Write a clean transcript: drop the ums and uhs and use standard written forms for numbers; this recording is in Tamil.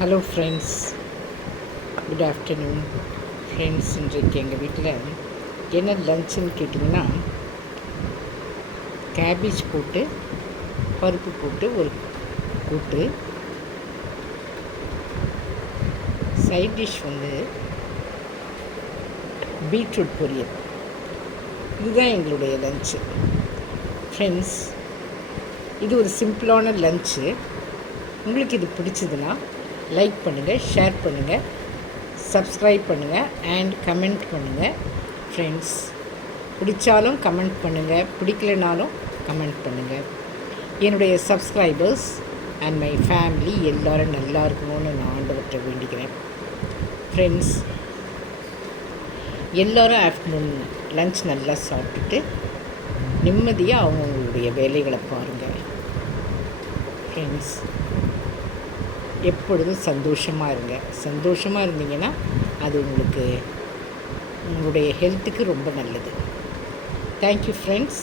Hello friends, good afternoon friends. இன்றைக்கு எங்கள் வீட்டில் என்ன லஞ்சுன்னு கேட்டிங்கன்னா, கேபேஜ் போட்டு பருப்பு போட்டு ஒரு கூட்டு, சைட் டிஷ் பீட்ரூட் பொரியல். இதுதான் எங்களுடைய லஞ்சு ஃப்ரெண்ட்ஸ். இது ஒரு சிம்பிளான லஞ்சு. உங்களுக்கு இது பிடிச்சதுன்னா லைக் பண்ணுங்கள், ஷேர் பண்ணுங்கள், சப்ஸ்கிரைப் பண்ணுங்கள் அண்ட் கமெண்ட் பண்ணுங்கள் ஃப்ரெண்ட்ஸ். பிடிச்சாலும் கமெண்ட் பண்ணுங்கள், பிடிக்கலனாலும் கமெண்ட் பண்ணுங்கள். என்னுடைய சப்ஸ்கிரைபர்ஸ் அண்ட் மை ஃபேமிலி எல்லோரும் நல்லா இருக்கணும்னு நான் ஆண்டவர்கிட்ட வேண்டிக்கிறேன் ஃப்ரெண்ட்ஸ். எல்லோரும் ஆஃப்டர்நூன் லன்ச் நல்லா சாப்பிட்டுட்டு நிம்மதியாக அவங்களுடைய வேலைகளை பாருங்கள் ஃப்ரெண்ட்ஸ். எப்பொழுதும் சந்தோஷமாக இருங்க. சந்தோஷமாக இருந்தீங்கன்னா அது உங்களுடைய ஹெல்த்துக்கு ரொம்ப நல்லது. Thank you friends.